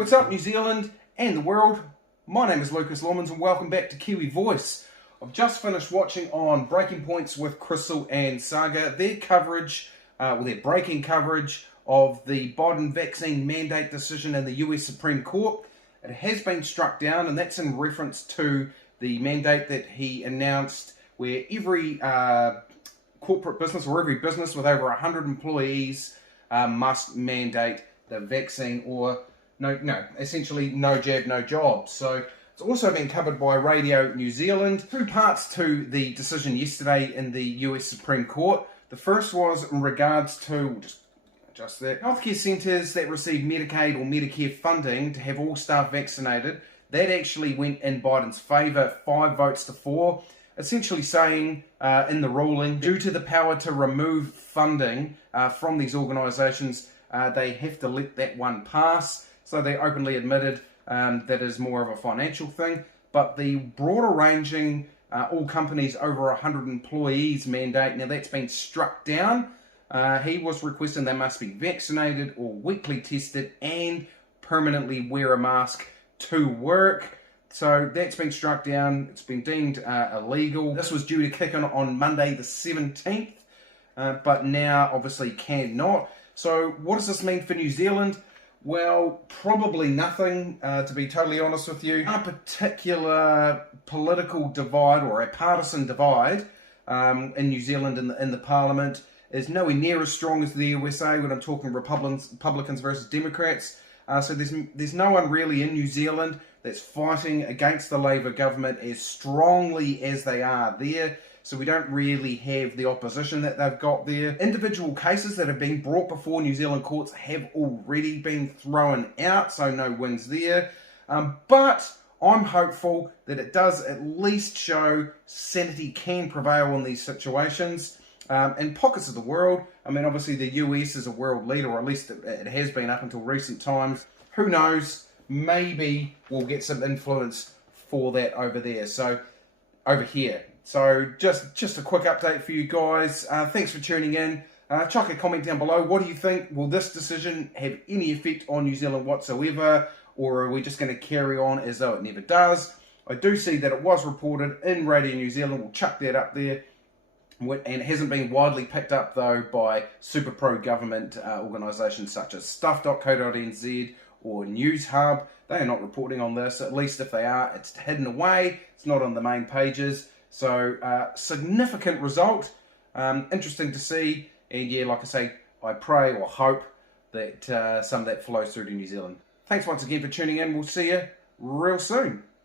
what's up New Zealand and the world? My name is Lucas Lawmans and welcome back to Kiwi Voice. I've just finished watching on Breaking Points with Crystal and Saga, their coverage, their breaking coverage of the Biden vaccine mandate decision in the US Supreme Court. It has been struck down, and that's in reference to the mandate that he announced where every corporate business or every business with over 100 employees must mandate the vaccine, or essentially no jab, no job. So it's also been covered by Radio New Zealand. Two parts to the decision yesterday in the US Supreme Court. The first was in regards to just that healthcare centres that receive Medicaid or Medicare funding to have all staff vaccinated. That actually went in Biden's favour, 5 votes to 4, essentially saying in the ruling, due to the power to remove funding from these organisations, they have to let that one pass. So they openly admitted that is more of a financial thing. But the broader ranging, all companies over 100 employees mandate, now that's been struck down. He was requesting they must be vaccinated or weekly tested and permanently wear a mask to work. So that's been struck down. It's been deemed illegal. This was due to kick in on Monday the 17th, but now obviously cannot. So what does this mean for New Zealand? Well, probably nothing, to be totally honest with you. A particular political divide or a partisan divide in New Zealand in the Parliament is nowhere near as strong as the USA when I'm talking Republicans versus Democrats. So there's no one really in New Zealand that's fighting against the Labour government as strongly as they are there. So we don't really have the opposition that they've got there. Individual cases that have been brought before New Zealand courts have already been thrown out, so no wins there. But I'm hopeful that it does at least show sanity can prevail in these situations. In pockets of the world, I mean, obviously the US is a world leader, or at least it has been up until recent times. Who knows? Maybe we'll get some influence for that over there. So, over here. So, just a quick update for you guys. Thanks for tuning in. Chuck a comment down below. What do you think? Will this decision have any effect on New Zealand whatsoever? Or are we just going to carry on as though it never does? I do see that it was reported in Radio New Zealand. We'll chuck that up there. And it hasn't been widely picked up, though, by super pro-government organisations such as stuff.co.nz or News Hub. They are not reporting on this. At least if they are, it's hidden away. It's not on the main pages. So, significant result. Interesting to see. And yeah, like I say, I pray or hope that some of that flows through to New Zealand. Thanks once again for tuning in. We'll see you real soon.